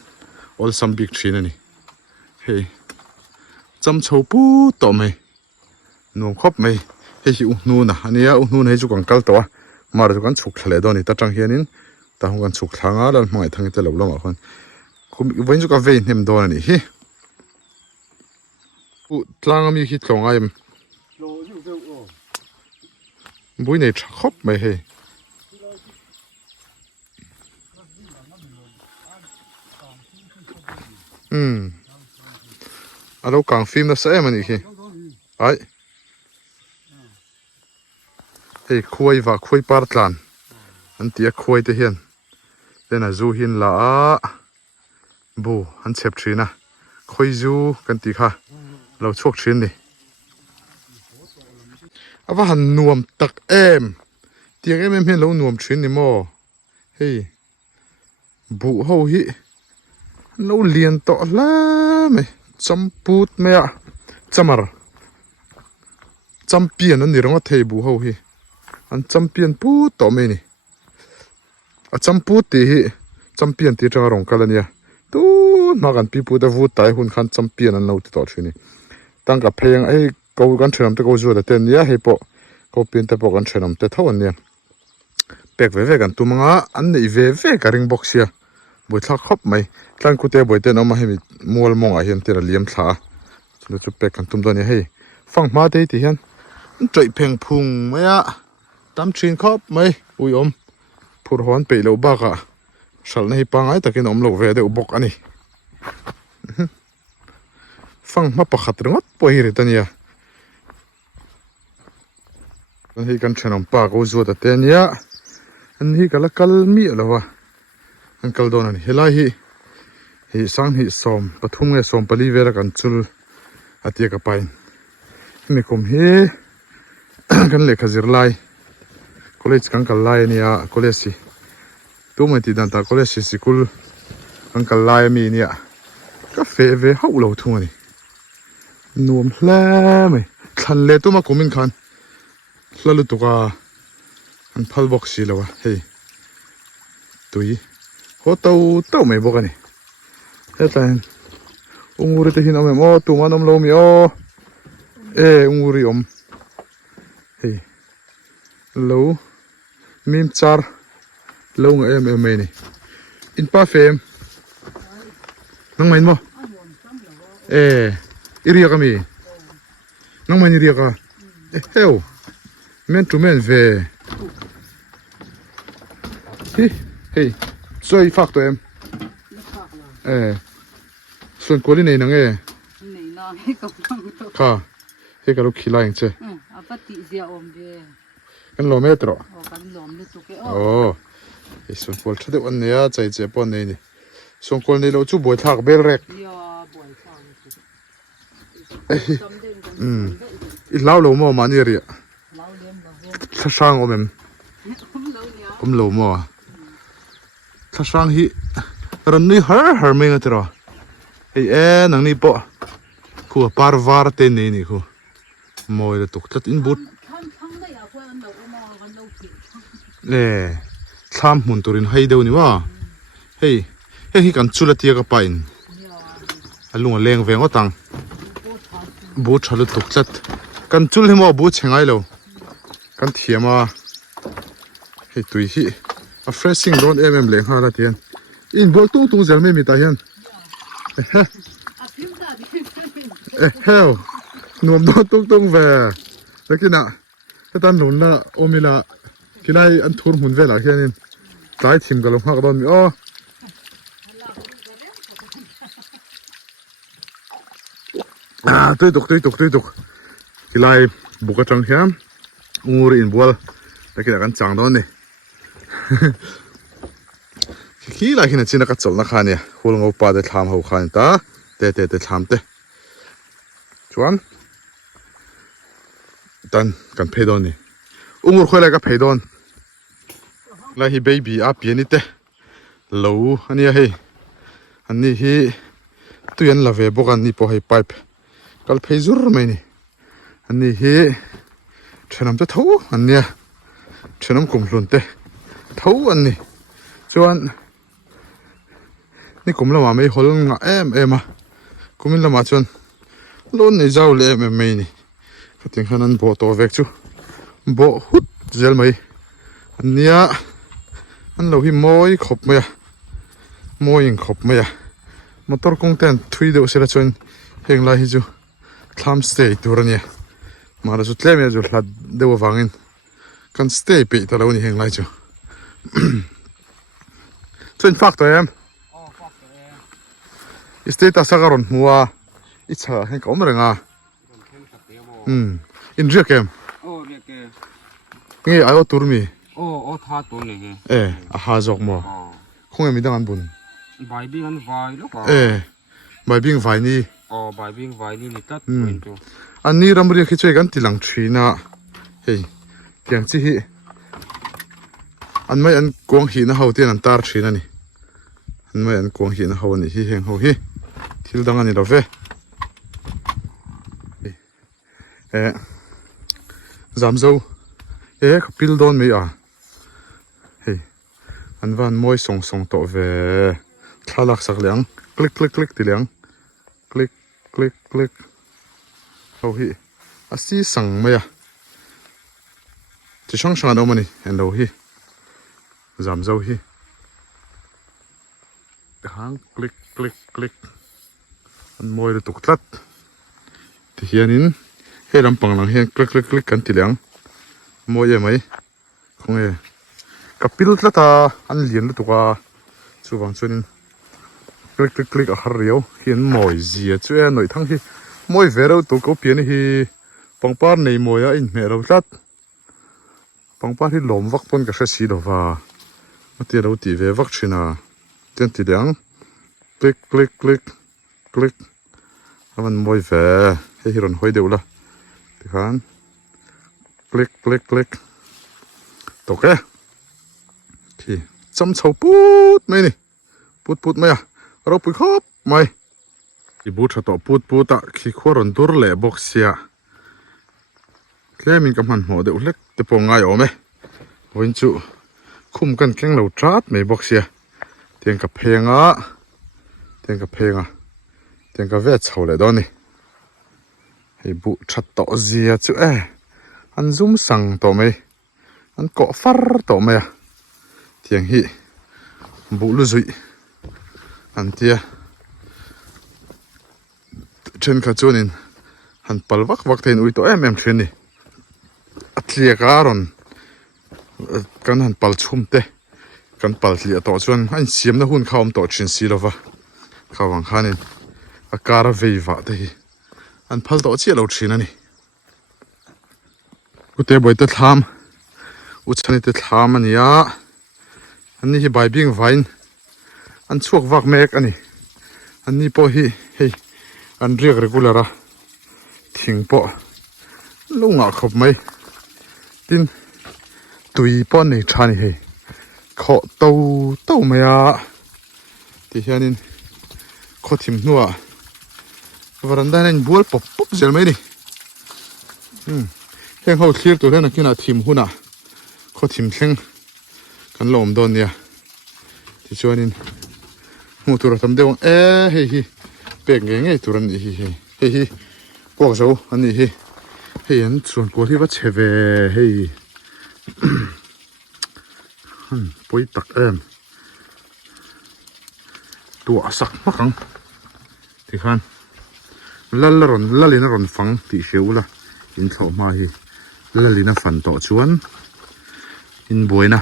อลสัมบิกชีนี่เฮ้จำโชปูต่อไหมนัวครบไหมเฮ้ยนูนะอันนี้นูนให้จุกันกัลตัวมาจุกันฉุกทะเลดอนี่ตาจังเฮียนินตาหงกันฉุกทางอะไรมองไอ้ทางที่เราล้มอ่ะคนคุณวันจุกันเวนเฮมดอนนี่เฮ้อุตลางมีคิดของไอ้บุยในชักครบไหมเฮ้เรากางฟิล์มนะเสียมันอีกไอ้เฮ้ยคุยว่าคุยปาร์ตลานอันที่คุยที่เห็นเดี๋ยวนะจูหินละบูอันเช็บชีนะคุยจูกันที่ค่ะเราโชคชินนี่อาว่าหันนวมตักเตียงเห็นเรานวมชินนี่โมเฮ้ยบูเฮาฮิเราเลียนต่อแล้วไหมจำพูดไหมอะจำอะไรจำเปลี่ยนนั่นนี่เราเทบูเฮาฮิอันจำเปลี่ยนพูดต่อไหมนี่จำพูดตีฮิจำเปลี่ยนตีจังหวะกันเนี่ยตู้มากันปีพูดแต่พูดตายหุ่นขันจำเปลี่ยนนั่นเราติดต่อชินี่ตั้งกับเพลงไอ้กูกันเชิญแต่กูจวดแต่เนี่ยให้ปะกูเปลี่ยนแต่ปะกันเชิญแต่เท่านี้เปกเว่กันตัวมังอ่ะอันนี้เว่กันริงบ็อกเซียบุตรขับไหมตั้งกูเตะบุตรเอามาให้มีมัวมองอ่ะเห็นเตะเลี้ยมขาเราจะเปกกันตุ้มตัวนี้ให้ฟังมาได้ที่เห็นใจเพ่งพุงไหมอ่ะตามชินขับไหมอุ้ยพูดหอนไปแล้วบ้าอ่ะฉันให้ปังไอ้ตะกินเราเวเดอุบกอันนี้ฟังมาประคัดเรื่องวัดป่วยหรือตันเนี่ยอันนี้กันฉันปากกูจวดแต่เนี่ยอันนี้ก็ละกัลมีอะไรวะอันกัลโดนันเฮลัยฮิสังฮิสอมปฐุมเงสอมปลีเวรกันจุลอาทิตย์กับไปนี่คุมเฮกันเล็กขจิรไลคอลเลจกันกัลไลเนี่ยคอลเลจสิตัวมันที่ดันตาคอลเลจสิคุลกันกัลไลมีเนี่ยกาแฟเวฮาวเราทุ่งนี่นวมแล้ไหมทันเลตัวมาคุมินคันแล้วลุตุกาอันพัลบ็อกซี่แล้ววะเฮ้ยตุยโหเต้าไม่บอกกันนี่เฮ้ยแต่อุ้งอุริที่หินเอาไม่โอ้ตัวมันอมโลมีโออุ้งอุริเฮ้ยโลมิมจาร์โลงไม่นี่อินป้าเฟมน้องมันบ่อีเรียกมีน้องมันอีเรียกเฮ้ยแม่นตัวแม่นเวเฮ้ยช่วยฝากตัวเองส่วนกูนี่นังนี่น้อยให้กับน้องตัวค่ะให้กับลูกขี้ไล่เจ้อาปฏิเสียอมเบ กันโลเมตร โอ้กันหลอมเลยตุกเอ้ โอ้ไอ้ส่วนพอลชดวันนี้ใจเจ็บปนนี่ส่วนคนนี้เราจูบวยทักเบลเร็ก ยาบ่อยฟัง อีเล่าโลมอมานี่เรีย เราเลี้ยงเราเลี้ยง ถ้าช่างอมผมโลมอถ้าช่างฮีรันนี่ฮาร์ไม่กันตรอไอ้นังนี่ปะคูปาร์วาร์เตนี่นี่คูมอยเลยตกตัดอินบุต ท่านทั้งได้เอาไว้อันเดาเอามากันเดาผิด เล่ทำหุ่นตัวรินให้เดียวนี่ว่าเฮ้ยกันจุลเตียกับไปน์ลุงเลี้ยงเวงก็ตังบูชาลุตกจัดกันจุลให้มาบูชเชงไงเรากันเทียมาเฮ้ตุยฮีa freshing roadเลี้ยงหาละเทียนอินบอลตุ้งเซลไม่มีตายัน อ่ะพิมพ์ได้พิมพ์ได้ เฮ้ยหนุ่มโดนตุ้งเวแล้วกินอ่ะถ้าตอนหนุนละโอมิละกินไออันทุนหุ่นเวล่ะแค่นี้หลายทีมกันลงหักโดนมีอ๋อตุยตุกกินไอบุกจังเฮียมงูรินบัวแล้วกินกันจังโดนนี่ขี้ไรขี้น่ะจีนักจัลนักขันเนี่ยหัวลงเอาปลาเดือดทำหัวขันตาเตะทำเตะชวนตันกันเพดอนนี่อุ้งurคุยอะไรกับเพดอนแล้วฮีเบบี้อาเปียนี่เตะเหลวอันนี้เฮ้อันนี้ฮีตุยันลาเวบอกอันนี้พอให้ไปกัลเพย์ซูร์ไหมนี่อันนี้ฮีเชนน้ำจะเท่าอันเนี้ยเชนน้ำกุมลุนเตะเท่าอันนี้ชวนนี่กุมละมาไม่หลงเอ็มกุมิละมาชวนล้นในเจ้าเล่ไม่นี่ก็ถึงขนาดโบตัวเวกจูโบหุดเจลไหมอันเนี้ยอันเราหิมอยขบไหมอะมอยขบไหมอะมอเตอร์คงเต้นทุยเดียวเสียชวนเฮงไล่จูทำสเตย์ตัวนี้มาแล้วจุดเล่มเนี่ยจุดหลัดเดี๋ยวฟังอินกันสเตย์ปีแต่เรานี่เฮงไล่จูชวนฟักตัวเอง อ๋อฟักเอง อีสเตย์ตัสการอนหัวอิจฉาให้เขาไม่เรื่องอินเรียกเกม โอ้เรียกแก งี้ไอ้ตัวมี โอ้ท่าตัวนี่ไง อาหาจอกมัว อ๋อ คงยังมีดังอันบุญ ใบบิ้งอันไวแล้วก็ ใบบิ่งไฟนี่ อ๋อใบบิ้งไวนี่นี่ตัดเป็นตัว อันนี้เราไม่เรียกคิดช่วยกันตีหลังชีนะเฮ้ยเพียงที่ฮีอันไม่อันกวงหีนะเขาที่นันตาร์ชีนะนี่อันไม่อันกวงหีนะเขานี่ฮีเฮงเขาฮีที่ดังอันนี้เราเฟ้จำเจ้าเขาพิลโดนไหมอ่ะเฮ้ยอันว่าอันมวยส่งต่อเว้ถ้าลักสักเหลียงคลิกตีเหลียงคลิกเอาฮีอาศัยสั่งไหมอ่ะจะช่างเอามานี่เห็นเราฮีจำเจ้าฮีหางคลิกอันมวยจะตกตัดที่เฮียนินให้ลำปังหลังเฮียคลิกกันตีเหลียงมวยไหมคงกับพิลต์ละตาอันเลียนละตัวช่วงช่วงคลิกอ่ะเรียวเห็นมวยเสียช่วยหน่อยทั้งที่มวยเวรตัวก็เปลี่ยนที่ปังป้าในมวยอินเมเราจัดปังป้าที่หลอมวักปนกับเสียดว่ามาที่เราตีเววักชินาเต็มตีเหลียงคลิกมันมวยเวให้ฮิรอนหอยเดียวละที่ขันคลิกตกที่จำเฉาปูดไหมนี่ปูดไหมอ่ะเราปุยครับไหมที่บูชาต่อปูดอ่ะขี้ขวานตัวเล่บอกเสียแค่มีกำมันหัวเดียวเล็กแต่ปองง่ายอ๋อไหมวันจุคุมกันแข่งเราจัดไม่บอกเสียเตียงกับเพลงเตียงกับเวทเฉาเลยตอนนี้ให้บูชาต่อเสียจุอันซุ่มสั่งต่อไหมอันเกาะฟาร์ต่อไหมอ่ะเทียงฮีบุลุซุยอันเทียเช่นข้าจวนินอันปัลวักเทนอุยตัวเอ็มเช่นนี่อัตเลียการอนกันอันปัลชุ่มเตกันปัลเลียต่อจวนอันเสียมนะหุ่นข้าวมต่อชินซีลวะข้าวังขานินอาการเวยวะเตฮีอันพัลต่อเชี่ยเราชินนี่กูเตะบ่อยแต่ท อุชนิตถามันยาอันนี้ใบบิ่งไวน์อันชวกวักเมกอันนี้อันนี้พอเฮ้ยอันเรียกเรกูลาระทิ้งพอลุงอ่ะขบไหมดินตุยป้อนในชานี่เฮ้ขอเต้าไหมอ่ะที่เฮียนินขอทิมนัววันนั้นนั่นบัวปบเจอไหมนี่เฮงเขาเคลียร์ตัวนั้นกินอาทิมหุ่นอ่ะขอทิมเข่งกันลมโดนเนี่ยที่ชวนนินมูตัวเราทำเดี๋ยวเฮ้ยเป่งเงี้ยตัวนั้นเฮ้ยกวางเจ้าอันนี้เฮ้ยอันส่วนกวางที่ว่าเชฟเฮ้ยปุ้ยตักตัวสักมากขังที่ขันละลินรอนฟังที่เชียวละอินเข้ามาฮีละลินฟันต่อชวนอินบวยนะ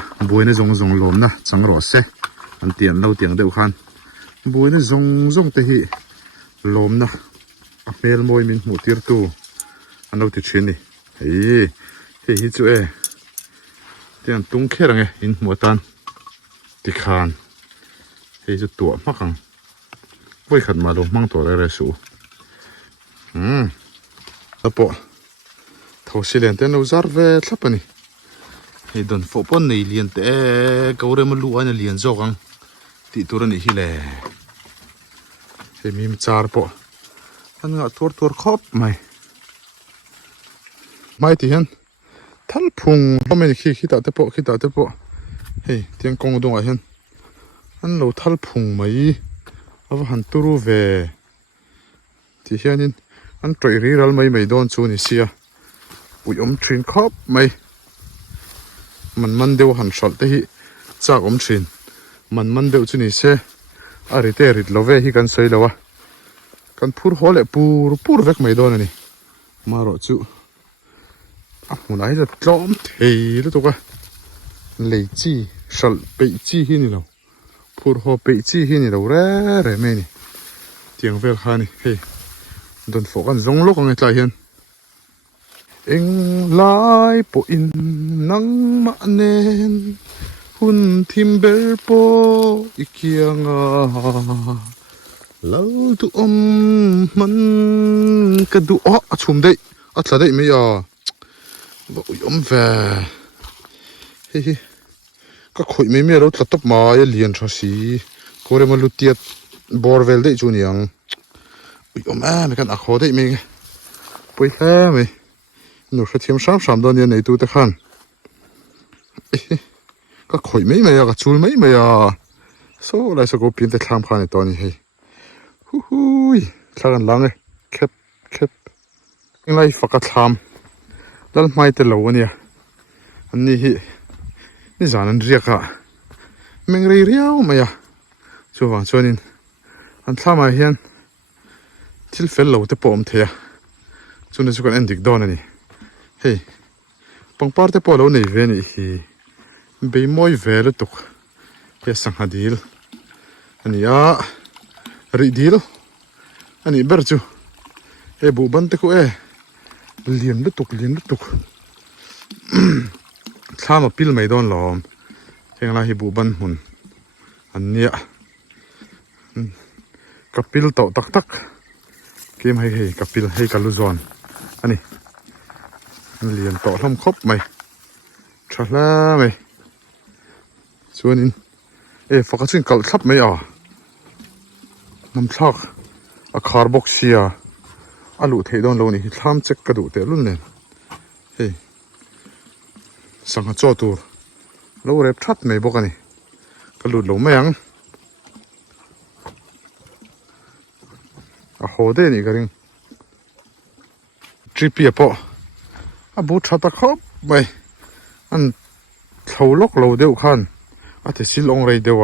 จงลมนะจังรอเสอันเตียนเราเตียงเดียวขันบวยนะจงเตฮีลมนะอักเมลมวยมินหมูตีร์ตูอันเราติดเชนนี่เฮ้ยจู่เตียนตุ้งแค่ไรอินหมูตันติขันเฮ้ยจะตัวมากขังไว้ขัดมาลงมั่งตัวอะไรสูแล้วปะท้าวเสียนเต้นเราจาร์เวทลับปนี่เฮ้ยโดนฝนปนในเลียนเต้ก็ว่าเรื่องมันรู้อันนี้เลียนจอกังติดตัวนี่ฮิเล่เฮ้ยมีมจาร์ปะอันงั้นตัวครอบไม่ที่เห็นทัลพุงเราไม่ได้คิดแต่ปะเฮ้ยเตียงกงดงอ่ะเห็นอันเราทัลพุงไหมเอาหันตัวรู้เวที่เห็นนี่อันตรีรีรัลไม่โดนชูนิเซียอุ้ยทรินครอบไม่มันเดียวหันช็อตที่จากทรินมันเดียวชูนิเซียอะไรเตริดเราเวที่กันใส่แล้ววะกันพูดหัวเละพูดเวกไม่โดนนี่มารอจูมันไหนจะจอมเทียร์ตัวก็เลยจีช็อตไปจีที่นี่เราพูดหัวไปจีที่นี่เราเร่ไม่นี่เตียงเวลขานี่เฮ้ยโดนฝนกันจงลุกกันไงใจเห็นเอ็งลายปอินนังมาเนนหุ่นทิมเบลโปอีกยังเราดูมันกระดูชุ่มได้อัดละได้ไหมอ่ะบ่แวเฮ้ยก็คุยไม่มีรถตัดมาอย่าเลียนชาสีก็เลยมาลุตีดบอร์เวลได้จูนี่ยังไม่กันอักโคได้ไหมไปไหมหนูเทียมสามตอนนี้ในตู้ตะขันก็คุยไม่ก็จูไม่โซ่อะไรสักปีนแต่ทำผ่านในตอนนี้เฮ้ยฮู้ยทางหลังเลยแคบยังไงฝักทำแล้วไม่แต่เราเนี่ยอันนี้จานันเรียกอะมึงเรียวไหมอะชัวร์ชวนินอันทำมาเห็นทิลเฟลเราแต่ปอมเทียจนในสุกันเอ็นดิกดอนนี่เฮ้ยปังปาร์แต่ปอเราในเวนี่เบย์มอยเวลตุกเฮสังหาดีลอันนี้รีดีลอันนี้เบอร์จูบุบันเตกุเลียนลุตุกข้ามาพิลไม่โดนหลอมเฮงลาฮิบุบันหุ่นอันนี้กับพิลโตตักเกมให้กับพิลให้กับลูซอนอันนี้เลียนโตทำครบไหมชัดแล้วไหมส่วนนี้ฟักซินกัลทับไหมน้ำชักคาร์บอกเชียอาลูเทดอนโลนี่ทำเจ็กกระดูเตลุ่นเลยเฮ้ยสังหารโจตัวแล้วเร็บชัดไหมบอกกันนี่กระดูลงไม่ยังโหเดนี่กันจีพีปะบูชัดตะครบไปอันเท่าล็อกเราเดียวขันอาจจะสิลงไรเดียว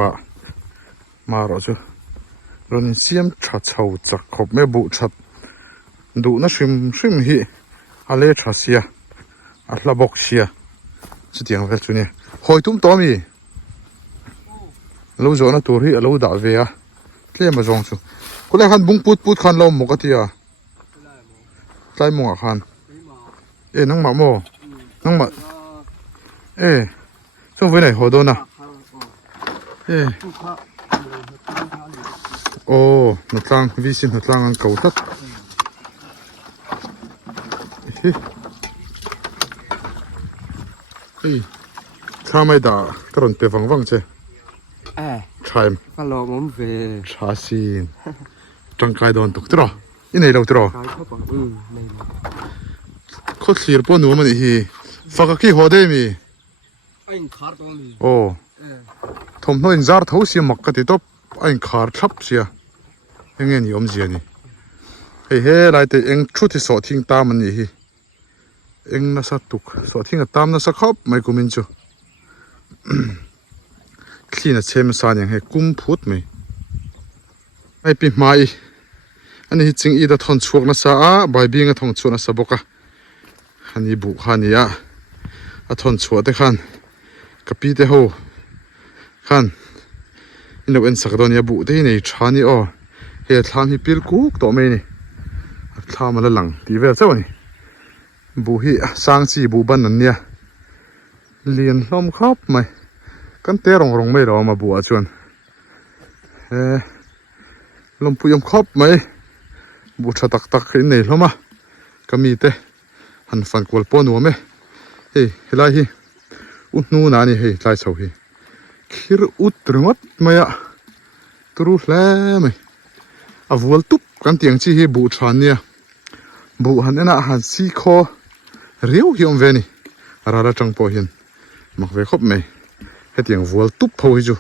มารอจูเราเนี่ยเสียมชัดเท่าจักครบไม่บูชัดดูน่าชิมฮีอะไรชัดเสียอะไรบอกเสียสุดยังเวลจุเนี่ยหอยตุ้มตัวมีเราจะน่าตัวที่เราด่าเวียเลี้ยมาจงจูก็เลยขันบุ้งพูดขันเราหมกที่ใกล้หมกขันนั่งหมาโมนั่งหมา ช่วงไปไหนโหโดนนะโอ้หนักลังวิสินหนักลังอันเก่าทัดข้าไม่ด่ากระนเปฟังวังเจ้ใช่ก็รอผมเว ชาซีนจังกายโดนตกตรอยังไงเราตรอ ขายเข้าไปไม่รู้ โคตรสีรปนหัวมันอีฟักกี้โหได้มี ไอ้ขาตรงนี้ โอ้ทมน้อยจาร์ท้าเสียมักกะติดตบไอ้ขาดทับเสียยังไงนี่อมเสียนี่เฮ้ยไรแต่เองชุดที่สอทิ้งตามมันนี่เองน่าสักตุกสอทิ้งตามน่าสักครับไม่กูมินจูคลีน่ะเชมสานยังให้กุมพุดไหมไอ้ปีใหม่อันนี้จริงอีดัทอนชวกน่ะซะใบบิงทองชวกน่ะซะบกะอันนี้บุคันนี้อะทอนชวกแต่ขันกับปีเตโฮขันอินเอาเอ็นสักดอนยาบุได้ในชานี่อ๋อเฮทามฮิปิลกุกตัวเมนี่ทามมาละหลังตีเวลเจ้านี่บุฮีสร้างจีบุบันนั่นเนี่ยเลียนล้อมครอบไหมกันเตะรงไม่รอมาบัวชวนลมปุยมครอบไหมบุชะตักขึ้นในล้อมาก็มีเตหันฟันกวลปนหัวไหมเฮ้ยไรฮีอุดนูนานี่เฮ้ยไรเสาฮีคิดอุดตรึงวัดไหมอะตรู้แล้วไหมอาวัวตุบกันเตียงจีเฮบุชานเนี่ยบุหันเอ็นอาหันซีคอเรียวหิมเวนี่ราจังพอเห็นมักเวคบไหมเฮตียงวัวตุบพอฮิจู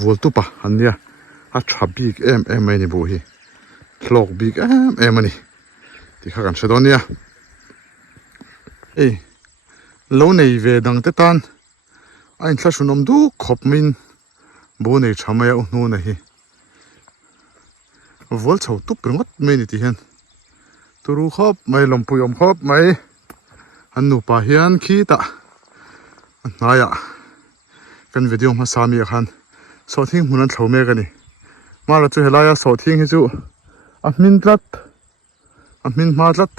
วัวตุบปะหันเนี่ยอาชาบีกไม่นี่บุฮีหลอกบีกไม่นี่ที่ข้ากันเสดอนเนี่ยแล้วในเวดังเตตันไอ้ทศนมดูขบมินบุในชามายอุนูนะฮีวัวเฉาตุบเป็นวัดไม่นี่ที่เห็นตัวรู้ขบไม่ลมปุยมขบไม่อันนูปะเฮียนขี้ตะนายะกันวิดีโอมาสามีกันสอทิ้งหุ่นนั้นเฉาเมกันนี่มาแล้วจะเห็นอะไรสอทิ้งให้จูมินลัดมินมาลัด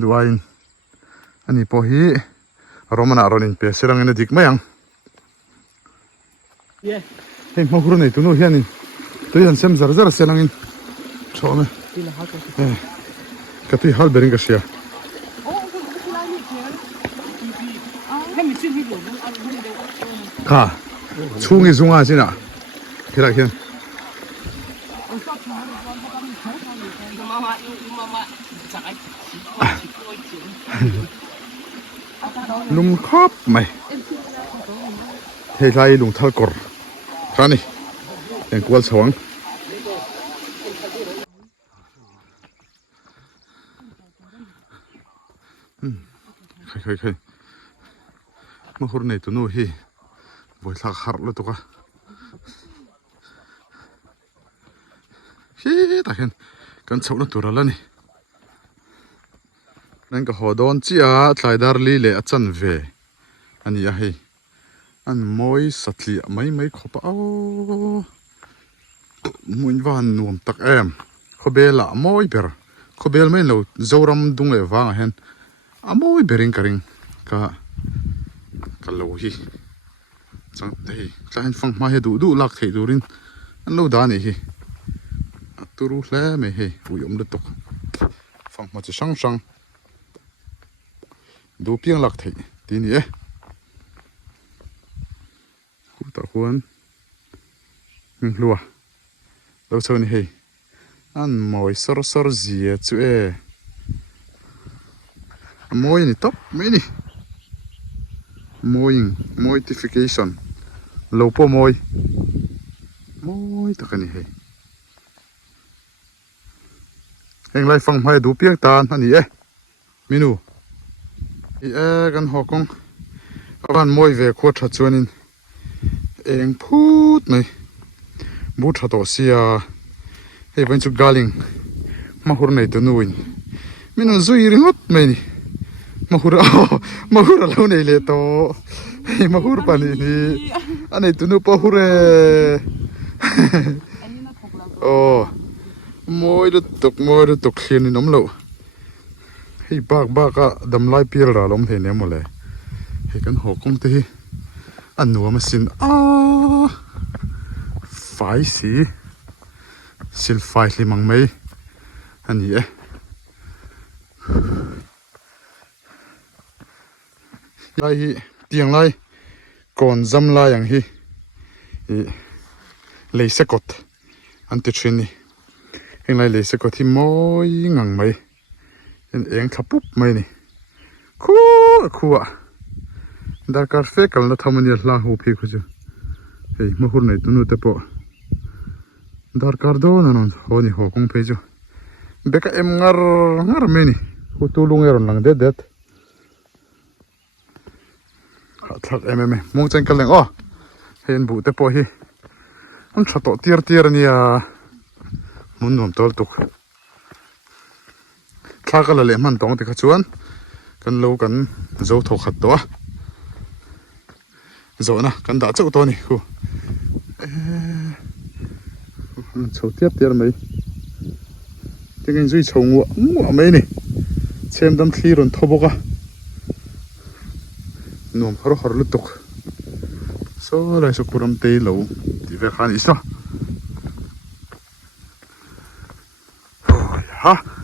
ดูอินอันนี้พอฮีเรามันอารมณ์เป็นเสียงเงินดิกไหมยังเฮ้ยมาคุยในตัวนู้นเฮียนี่ตัวยันเซมซาร์ซาร์เสียงเงินชอบไหมก็ที่ฮัลเบริงก์เสียค่ะช่วงนี้ช่วงอะไรสินะที่ไหนเห็นลุงครอบไหมเฮ้ยไรลุงทัลกอร์ท่านี่ยังกวลสว่างเคยมาคุยในตัวนู้นฮีบ่อยสักหาร์เลยตัวก็แต่เห็นกันชาวนั้นตัวละนี่นั่นก็หอดอนจีอาทลายดาร์ลีเล่จันเวอันนี้ให้อันมอยสัตว์เลี้ยไม่ขบเอามุนวานนวมตักขบเบลละมอยเบรขบเบลไม่เราจาวรำดุงเอวางเห็นมอยเบริงกริงก็เราฮีจังเฮ้ยจะเห็นฟังมาให้ดูลักเฮดูรินอันเราด่านี่ฮีตัวรู้แล้วไม่เฮ้ยอุ้ยอมเดือดตกฟังมาจะช่างดูเพียงหลักไทยทีนี้กูตะควนรัวเราเชิญให้อันมอยสรเสียจุมอยนี่ท็อปไม่นี่moification โลโปมอยตะกันนี่ให้เอ็งไล่ฟังมาดูเพียงตาอันนี้เมนูกันหอกงบ้านมวยเวขวดชัดชวนินเองพูดไหมบูชาตัวเสียให้เป็นจุกกาลิงมาหุรในตัวนู้นมินซุยริงอดไหมนี่มาหุรเราในเลโตมาหุรปานี่นี่อันนี้ตัวนู้นปะหุรโอ้มวยรุดตกเขียนน้ำโลให้บากก็ดำไล่ปีระล้มเห็นเนี่ยหมดเลย Hei kan ho kong te hi an nuwa ma sin fai si sil fai li mang mai ani e lai hi tiang lai kon zam lai yang hi leisekot an ti thini heng lai leisekot hi moi ngang mai en eng thaplup mai ni khuwa darkar fe kalna thamani la hu phi khuju hei mahur nei tunu te po darkar do na non honi ho kong phe ju beka em ngar me ni hu tu lungeron lang det thak em mong chen kal leng hen bu te po hi an thato tier nia mun nom tol tuk thakala le man tong te kha chuan kan lo kan zo tho khat to zo na kan da chau to ni hu chau tier mai tingin zui chau ngwa mai ni chem dam thli ron thoboka nom har lutuk so lai so puram te lo ti ve khan isa ha